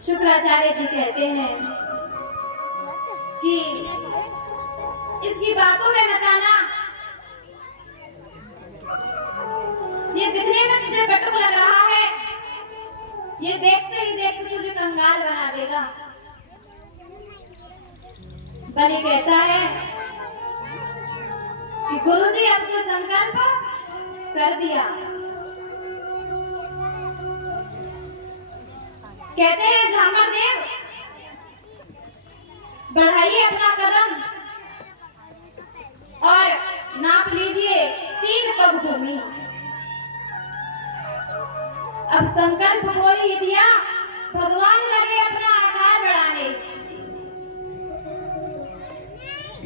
शुक्राचार्य जी कहते हैं कि इसकी बातों में मत आना, ये दिखने में तुझे बटुक लग रहा है, ये देखते ही देखते तुझे कंगाल बना देगा। बलि कहता है कि गुरुजी अब तो संकल्प कर दिया। कहते हैं ब्राह्मण देव बढ़ाइए अपना कदम और नाप लीजिए 3 पग भूमि। अब संकल्प बोल ही दिया, भगवान लगे अपना आकार बढ़ाने।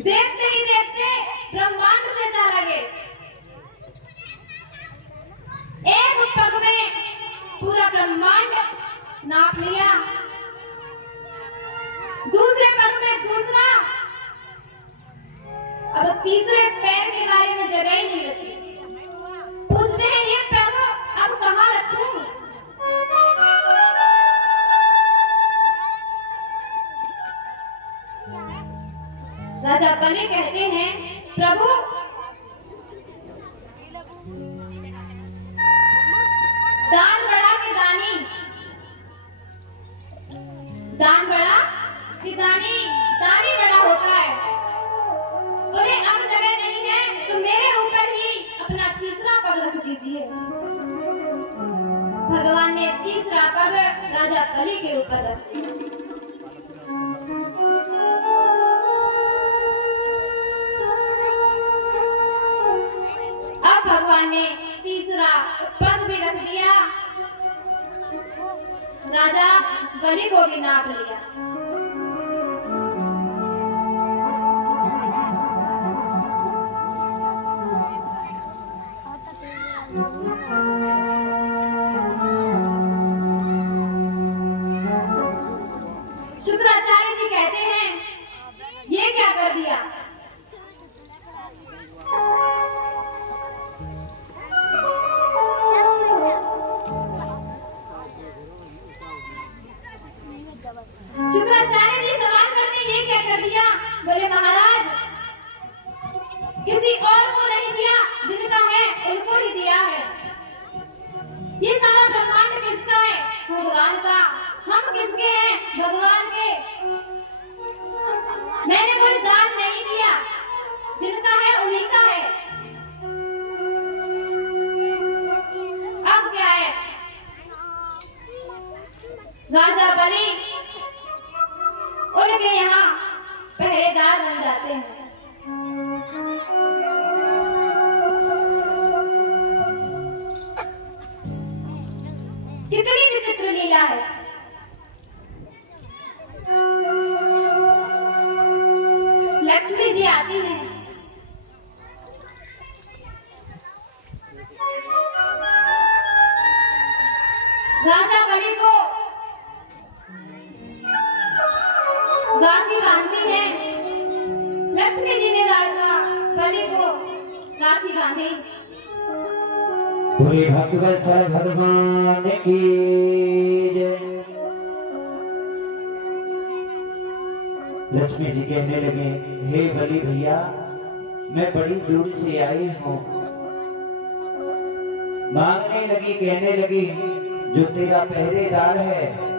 देखते ही देखते ब्रह्मांड से जा लगे। एक पग में पूरा ब्रह्मांड नाप लिया, दूसरे पग में दूसरा, अब तीसरे पैर के बारे में जगह ही नहीं बची। पूछते हैं ये पैर अब कहाँ रखूं? राजा बलि कहते हैं प्रभु दान बड़ा कि दानी, दान बड़ा कि दानी, दानी बड़ा होता है। बोले अब जगह नहीं है तो मेरे ऊपर ही अपना तीसरा पग रख दीजिए। भगवान ने तीसरा पग राजा बलि के ऊपर रख दिया। अब भगवान ने तीसरा पग भी रख दिया, राजा बलि को भी नाप लिया। शुक्राचार्य जी कहते हैं ये क्या कर दिया? शुक्राचार्य जी सवाल करते ये क्या कर दिया? बोले महाराज किसी और को नहीं दिया, जिनका है उनको ही दिया है। ये सारा ब्रह्मांड किसका है? भगवान का। हम किसके हैं? भगवान के। मैंने कोई दान नहीं दिया, जिनका है उन्हीं का है। अब क्या है? राजा बलि उनके यहाँ पहरेदार बन जाते हैं। कितनी विचित्र लीला है। लक्ष्मी जी आती हैं, राजा बलि को राखी बांधती है। लक्ष्मी जी ने राजा बलि को राखी बांधी। पूरी भक्तवत्सल भगवान की जय। लक्ष्मी जी कहने लगे हे बलि भैया मैं बड़ी दूर से आई हूँ। मांगने लगी, कहने लगी जो तेरा पहरेदार है।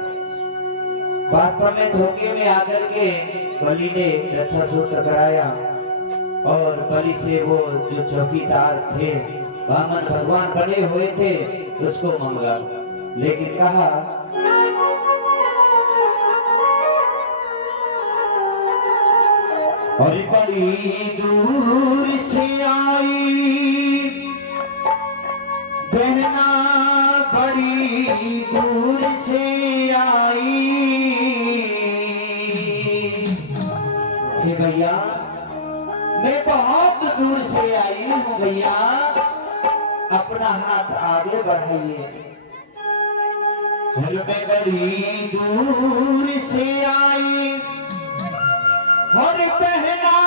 वास्तव में धोखे में आकर के बलि ने रक्षा सूत्र कराया और बलि से वो जो चौकीदार थे वामन भगवान बने हुए थे उसको मांगा, लेकिन कहा और बड़ी दूर से आई बहना, बड़ी दूर से आई। हे भैया, मैं बहुत दूर से आई हूँ भैया, अपना हाथ आगे बढ़ाइए। मैं बड़ी दूर से आई और बहना,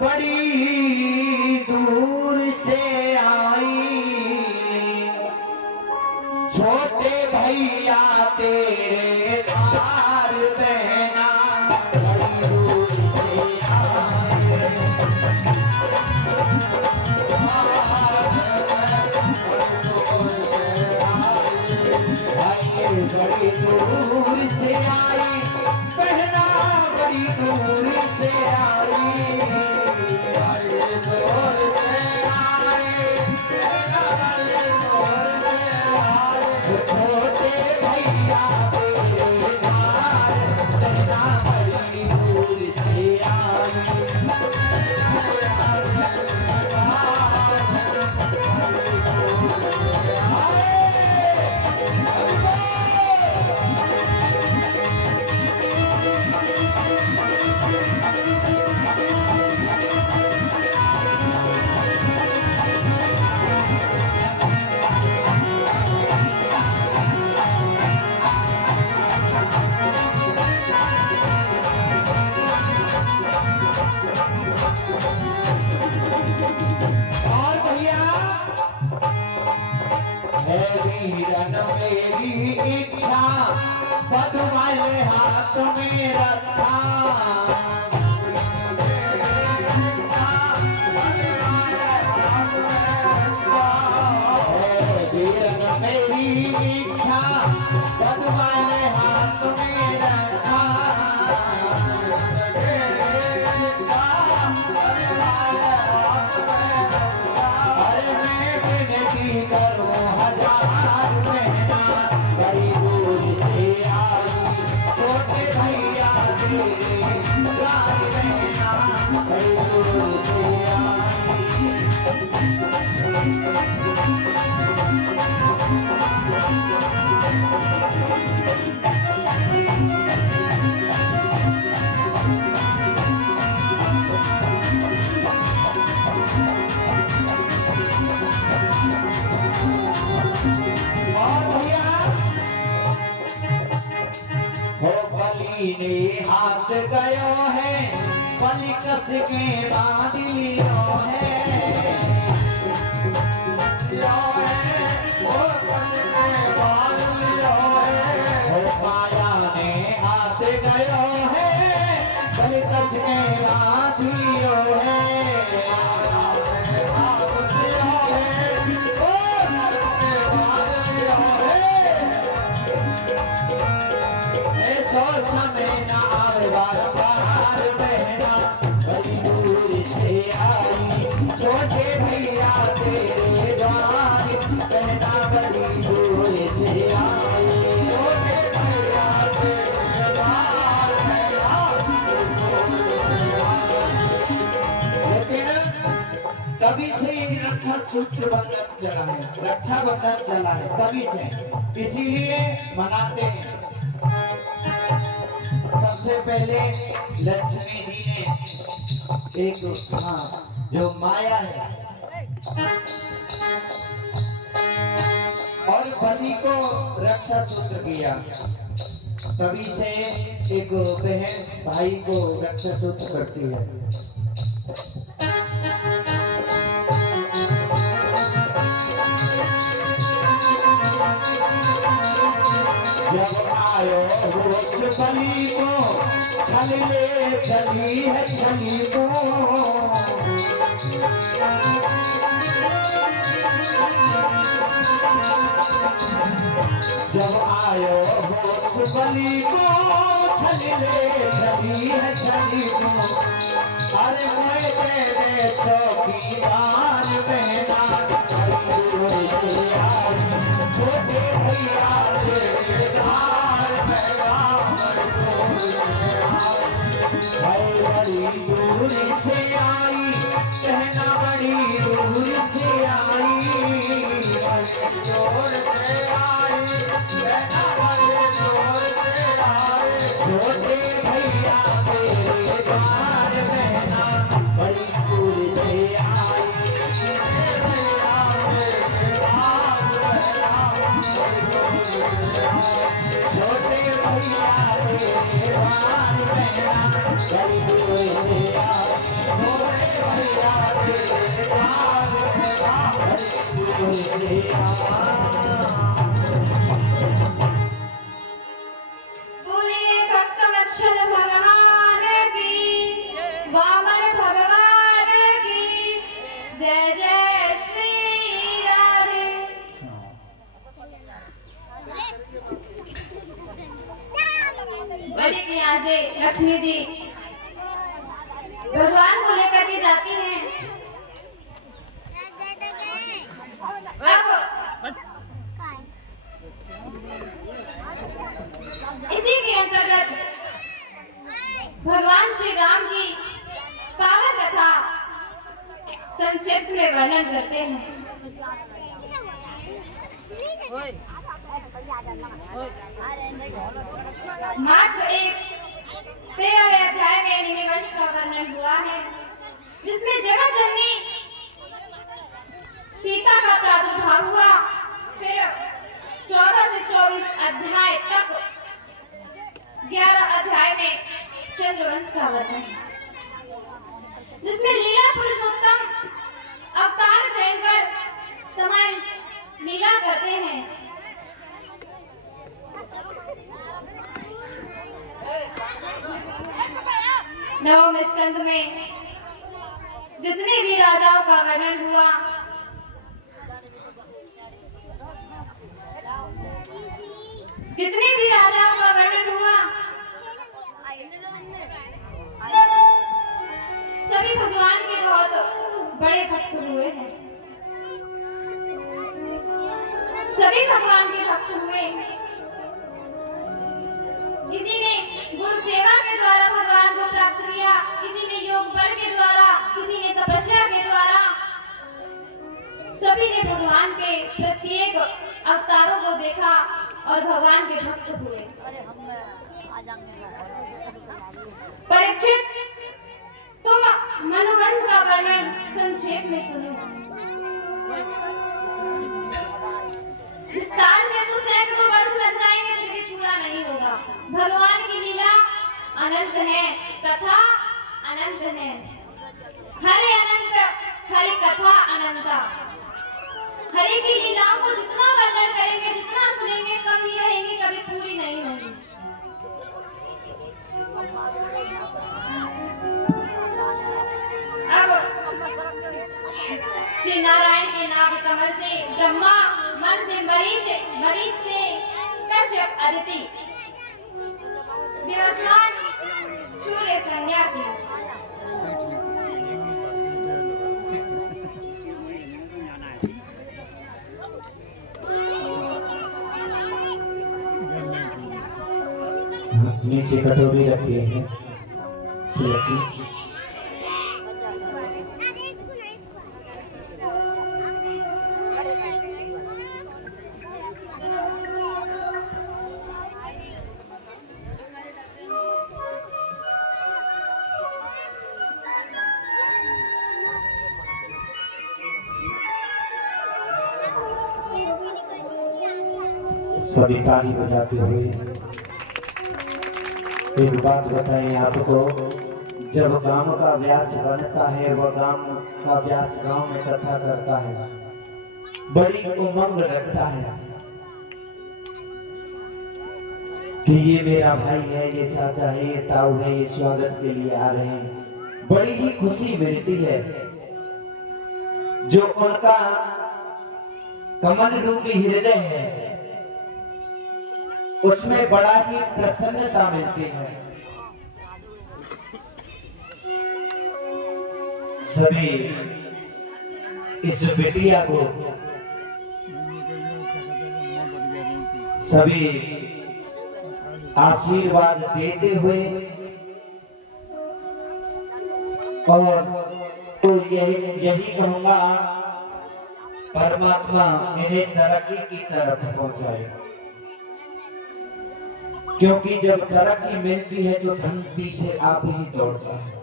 बड़ी दूर से आई। छोटे भैया तेरे द्वार बहना, बड़ी दूर से आई। बड़ी दूर से आई बहना, बड़ी दूर से आई। छोटे भैया तेरे द्वार बहना, बड़ी दूर से आई। और भैया, वीरन मेरी इच्छा पद्माले हाथ में रखा। वीरन मेरी इच्छा पद्माले हाथ में रखा। अरे मैं विनती करूं हजार बहना, बड़ी दूर से आई। छोटे भैया तेरे द्वार बहना, बड़ी दूर से आई। बलि ने हाथ गयो है, बलि कस के बांध लियो है। माया ने हाथ गयो है, बलि कस के बांध लियो है। समय ना आवे बार बार बहना, बड़ी दूर से आई। छोटे भैया तेरे द्वार बहना, बड़ी दूर से आई। छोटे भैया तेरे द्वार बहना। लेकिन कभी से ये रक्षा सूत्र बंधन चला है, रक्षा बंधन चला है कभी से, इसीलिए मनाते हैं। सबसे पहले लक्ष्मी जी ने एक जो माया है और बलि को रक्षा सूत्र किया, तभी से एक बहन भाई को रक्षा सूत्र करती है। जब आयो होश बलि को, छल ले चली है छली को। जब आयो होश बलि को, छल ले चली है छली को। अरे मैं तेरे चौकीदार बहना, छोटे भैया तेरे द्वार बहना। बलि के यहाँ से लक्ष्मी जी भगवान को लेकर के जाती हैं। अब इसी के अंतर्गत भगवान श्री राम की पावन कथा संक्षिप्त में वर्णन करते हैं। मात्र एक 13वें अध्याय में निमि वंश का वर्णन हुआ है, जिसमें जगत जननी सीता का प्रादुर्भाव हुआ। फिर 14 से 24 अध्याय तक 11 अध्याय में चंद्रवंश का वर्णन, जिसमें लीला पुरुषोत्तम अवतार ग्रहण कर तमाम लीला करते हैं। नवम स्कंद में जितने भी राजाओं का वर्णन हुआ, जितने भी राजाओं का वर्णन हुआ, सभी भगवान के बहुत बड़े भक्त हुए हैं, सभी भगवान के भक्त हुए। किसी ने गुरु सेवा के द्वारा भगवान को प्राप्त किया, किसी ने योग बल के द्वारा, किसी ने तपस्या के द्वारा। सभी ने भगवान के प्रत्येक अवतारों को देखा और भगवान के भक्त हुए। परीक्षित, तुम मनुवंश का वर्णन संक्षेप में सुनो। विस्तार से तो सैकड़ों वर्ष लग जाएंगे, फिर भी पूरा नहीं होगा। भगवान की लीला अनंत है, कथा अनंत है। हरे अनंत, हरि कथा अनंता। हरि की लीलाओं को जितना वर्णन करेंगे, जितना सुनेंगे, कम ही रहेंगी, कभी पूरी नहीं होगी। अब श्री नारायण के नाभ कमल से ब्रह्मा, मन से मरीच, मरीच से कश्यप अदिति, देवस्वान सूर्य सन्यासी। नीचे कटोरी रखी है। सभी ताली बजाते हुए एक बात बताएं आपको, जब गांव का व्यास बनता है, वह गांव का व्यास गांव में कथा करता है, बड़ी उमंग रखता है कि ये मेरा भाई है, ये चाचा है, ये ताऊ है, ये स्वागत के लिए आ रहे हैं। बड़ी ही खुशी मिलती है। जो उनका कमल रूपी हृदय है, उसमें बड़ा ही प्रसन्नता मिलती है। सभी इस बिटिया को, सभी आशीर्वाद देते हुए और तो यही कहूंगा, परमात्मा इन्हें तरक्की की तरफ पहुंचाए, क्योंकि जब तरक्की मिलती है तो धन पीछे आप ही दौड़ता है।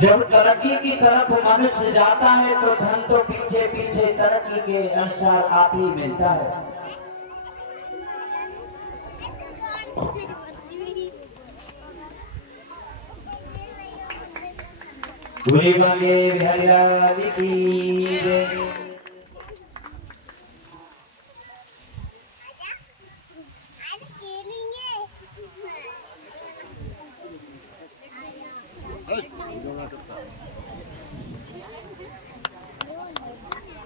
जब तरक्की की तरफ मनुष्य जाता है तो धन तो पीछे पीछे तरक्की के अनुसार आप ही मिलता है। भोले बाबे बिहारी लाल की जय।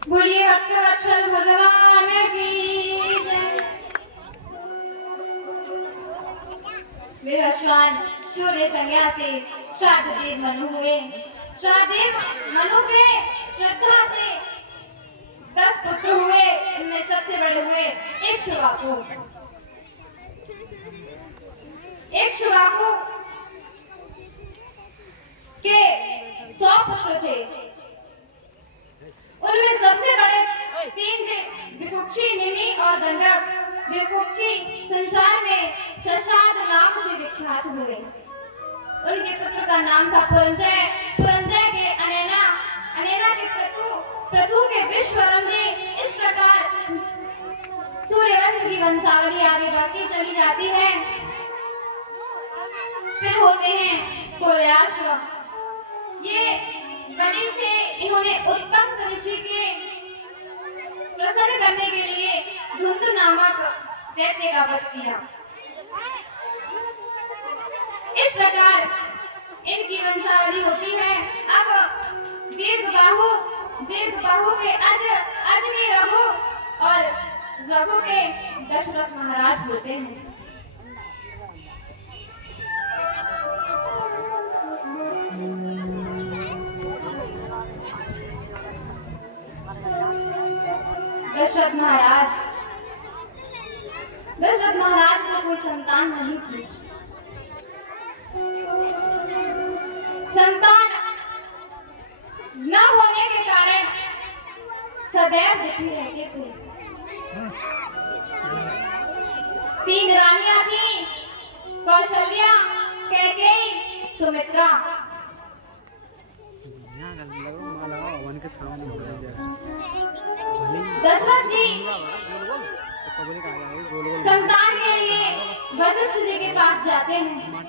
बोलिए भक्त वत्सल भगवान की जय। विवस्वान सूर्य संज्ञा से श्राद्ध देव मनु हुए। श्राद्ध देव मनु के श्रद्धा से 10 पुत्र हुए। इनमें सबसे बड़े हुए इक्ष्वाकु। इक्ष्वाकु के 100 पुत्र थे। उनमें सबसे बड़े 3 थे, विकुक्षी, निमि और गंधर्व। विकुक्षी संसार में शशाद नाम से विख्यात हुए। उनके पुत्र का नाम था पुरंजय। पुरंजय के अनैना, अनैना के प्रथु, प्रथु के विश्वरंदी। इस प्रकार सूर्यवंश की वंशावली आगे बढ़ती चली जाती है। फिर होते हैं तुलयाश्व। ये बलि थे। इन्होंने उत्तम ऋषि के प्रसन्न करने के लिए धुंधु नामक दैत्य का वध किया। इस प्रकार इनकी वंशावली होती है। अब दीर्घबाहु के अज के रघु और रघु के दशरथ महाराज होते हैं। दशरथ महाराज को कोई संतान नहीं थी। संतान न होने के कारण सदैव दुखी रहते थे। 3 रानियां थीं, कौशल्या, कैकेयी, सुमित्रा। दशरथ जी संतान के लिए वशिष्ठ जी के पास जाते हैं।